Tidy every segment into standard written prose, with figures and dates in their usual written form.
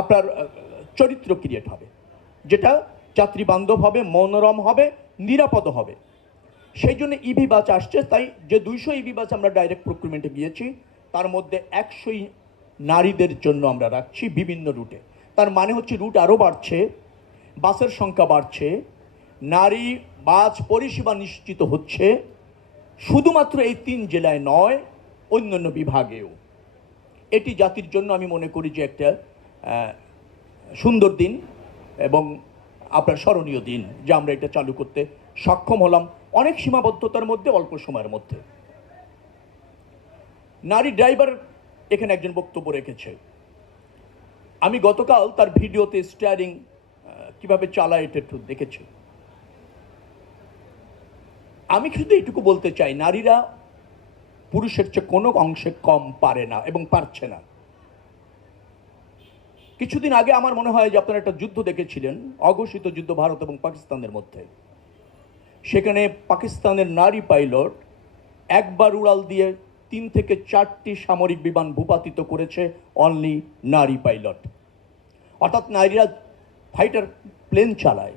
আপনার চরিত্র ক্রিয়েট হবে, যেটা যাত্রী বান্ধব হবে, মনোরম হবে, নিরাপদ হবে। সেই জন্য ইভি বাস আসছে। তাই যে 200 ইভি বাস আমরা ডাইরেক্ট প্রক্রিমেন্টে গিয়েছি, তার মধ্যে 100ই নারীদের জন্য আমরা রাখছি বিভিন্ন রুটে। তার মানে হচ্ছে রুট আরও বাড়ছে, বাসের সংখ্যা বাড়ছে, নারী বাস পরিষেবা নিশ্চিত হচ্ছে, শুধুমাত্র এই 3 জেলায় নয়, অন্যান্য বিভাগেও। এটি জাতির জন্য আমি মনে করি যে একটা সুন্দর দিন এবং আপনার স্মরণীয় দিন, যে আমরা এটা চালু করতে সক্ষম হলাম অনেক সীমাবদ্ধতার মধ্যে, অল্প সময়ের মধ্যে। নারী ড্রাইভার এখানে একজন বক্তব্য রেখেছে। আমি গতকাল তার ভিডিওতে স্টিয়ারিং কিভাবে চালায় এটা একটু দেখেছি। আমি শুধু এইটুকু বলতে চাই, নারীরা পুরুষের চেয়ে কোনো অংশে কম পারে না এবং পারছে না। কিছুদিন আগে আমার মনে হয় যে আপনারা একটা যুদ্ধ দেখেছিলেন, অঘোষিত যুদ্ধ ভারত এবং পাকিস্তানের মধ্যে। সেখানে পাকিস্তানের নারী পাইলট একবার উড়াল দিয়ে 3 থেকে 4টি সামরিক বিমান ভূপাতিত করেছে, অনলি নারী পাইলট। অর্থাৎ নারীরা ফাইটার প্লেন চালায়,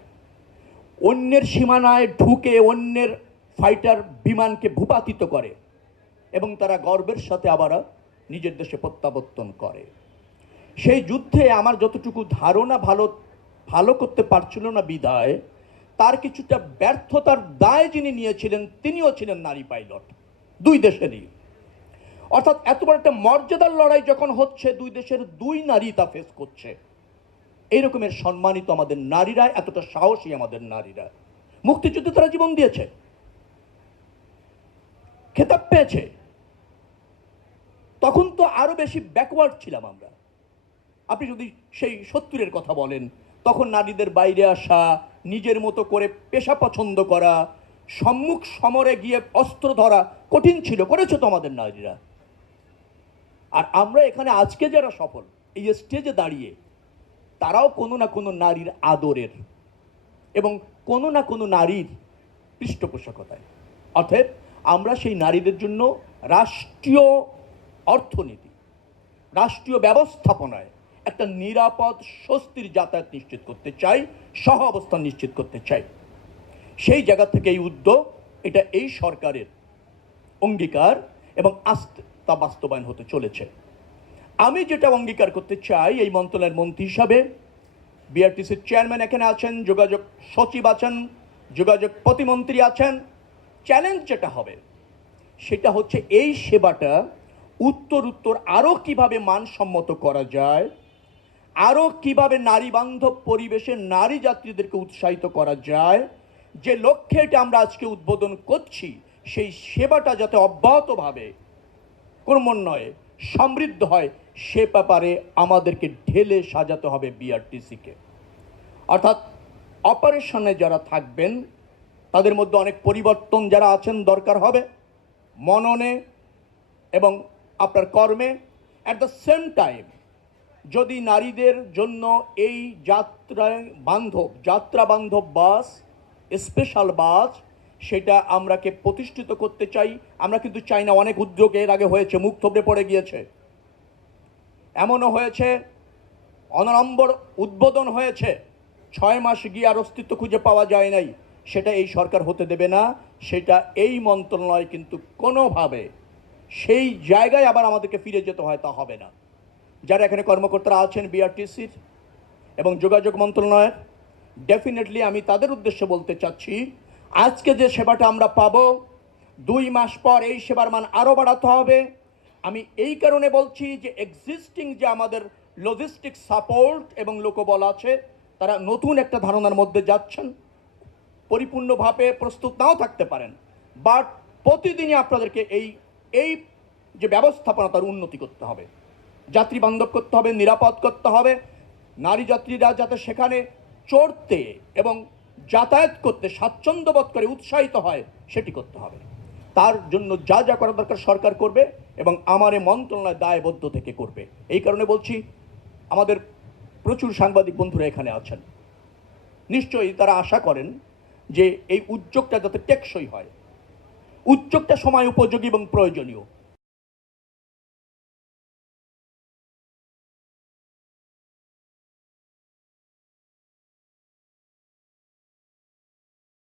অন্যের সীমানায় ঢুকে অন্যের ফাইটার বিমানকে ভূপাতিত করে এবং তারা গর্বের সাথে আবার নিজের দেশে প্রত্যাবর্তন করে। সেই যুদ্ধে আমার যতটুকু ধারণা ভালো করতে পারছিল না বিদায়, তার কিছুটা ব্যর্থতার দায় যিনি নিয়েছিলেন তিনিও ছিলেন নারী পাইলট, 2 দেশেরই। অর্থাৎ এত বড় একটা মর্যাদার লড়াই যখন হচ্ছে, 2 দেশের 2 নারী তা ফেস করছে। এইরকমের সম্মানিত আমাদের নারীরা, এতটা সাহসী আমাদের নারীরা। মুক্তিযুদ্ধে তারা জীবন দিয়েছে, খেতাব পেয়েছে। তখন তো আরো বেশি ব্যাকওয়ার্ড ছিলাম আমরা। আপনি যদি সেই 70-এর কথা বলেন, তখন নারীদের বাইরে আসা, নিজের মতো করে পেশা পছন্দ করা, সম্মুখ সমরে গিয়ে অস্ত্র ধরা কঠিন ছিল, করেছে তো আমাদের নারীরা। আর আমরা এখানে আজকে যারা সফল, এই স্টেজে দাঁড়িয়ে, তারাও কোনো না কোনো নারীর আদরের এবং কোনো না কোনো নারীর পৃষ্ঠপোষকতায়। অর্থাৎ আমরা সেই নারীদের জন্য রাষ্ট্রীয় অর্থনীতি, রাষ্ট্রীয় ব্যবস্থাপনায় একটা নিরাপদ স্বস্তির যাতায়াত নিশ্চিত করতে চাই, সহ অবস্থান নিশ্চিত করতে চাই। সেই জায়গা থেকে এই উদ্যোগ, এটা এই সরকারের অঙ্গীকার এবং আস্তে তা বাস্তবায়ন হতে চলেছে। আমি যেটা অঙ্গীকার করতে চাই, এই মন্ত্রণালয়ের মন্ত্রী হিসাবে, বিআরটিসির চেয়ারম্যান এখানে আছেন, যোগাযোগ সচিব আছেন, যোগাযোগ প্রতিমন্ত্রী আছেন। চ্যালেঞ্জ যেটা হবে সেটা হচ্ছে এই সেবাটা উত্তর আরও কিভাবে মানসম্মত করা যায়, আরও কিভাবে নারী বান্ধব পরিবেশে নারী যাত্রীদেরকে উৎসাহিত করা যায়। যে লক্ষ্যে এটা আমরা আজকে উদ্বোধন করছি, সেই সেবাটা যাতে অব্যাহতভাবে ক্রমান্বয়ে সমৃদ্ধ হয়, সে ব্যাপারে আমাদেরকে ঢেলে সাজাতে হবে বিআরটিসিকে। অর্থাৎ অপারেশনে যারা থাকবেন তাদের মধ্যে অনেক পরিবর্তন যারা আছেন দরকার হবে, মননে এবং আপনার কর্মে। অ্যাট দ্য সেম টাইম যদি নারীদের জন্য এই যাত্রা বান্ধব বাস, স্পেশাল বাস, সেটা আমরাকে প্রতিষ্ঠিত করতে চাই। আমরা কিন্তু চাই না, অনেক উদ্যোগ এর আগে হয়েছে, মুখ থুবড়ে পড়ে গিয়েছে। এমনও হয়েছে অনড়ম্বর উদ্বোধন হয়েছে, 6 মাস গিয়ে আর অস্তিত্ব খুঁজে পাওয়া যায় নাই। সেটা এই সরকার হতে দেবে না। সেটা এই মন্ত্রণালয় কিন্তু কোনোভাবে সেই জায়গায় আবার আমাদেরকে ফিরে যেতে হয়, তা হবে না। যারা এখানে কর্মকর্তারা আছেন বিআরটিসির এবং যোগাযোগ মন্ত্রণালয়ের, ডেফিনেটলি আমি তাদের উদ্দেশ্যে বলতে চাচ্ছি, আজকে যে সেবাটা আমরা পাবো, 2 মাস পর এই সেবার মান আরও বাড়াতে হবে। আমি এই কারণে বলছি যে এক্সিস্টিং যে আমাদের লজিস্টিক সাপোর্ট এবং লোকবল আছে, তারা নতুন একটা ধারণার মধ্যে যাচ্ছেন। পরিপূর্ণভাবে প্রস্তুত নাও থাকতে পারেন, বাট প্রতিদিনই আপনাদেরকে এই যে ব্যবস্থাপনা, তার উন্নতি করতে হবে, যাত্রী বান্ধব করতে হবে, নিরাপদ করতে হবে। নারী যাত্রীরা যাতে সেখানে চড়তে এবং যাতায়াত করতে স্বাচ্ছন্দ্য বোধ করে, উৎসাহিত হয়, সেটি করতে হবে। তার জন্য যা যা করা দরকার সরকার করবে এবং আমার এই মন্ত্রণালয় দায়বদ্ধ থেকে করবে। এই কারণে বলছি, আমাদের প্রচুর সাংবাদিক বন্ধুরা এখানে আছেন, নিশ্চয়ই তারা আশা করেন যে এই উদ্যোগটা যাতে টেকসই হয়, উদ্যোগটা সময় উপযোগী এবং প্রয়োজনীয়।